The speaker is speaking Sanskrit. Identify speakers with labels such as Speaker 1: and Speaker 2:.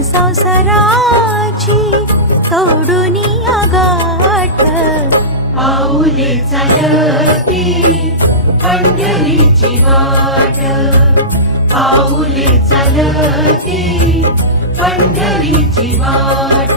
Speaker 1: आगाठ
Speaker 2: आगाट आली पण्डली वाट आल पण्टली वाट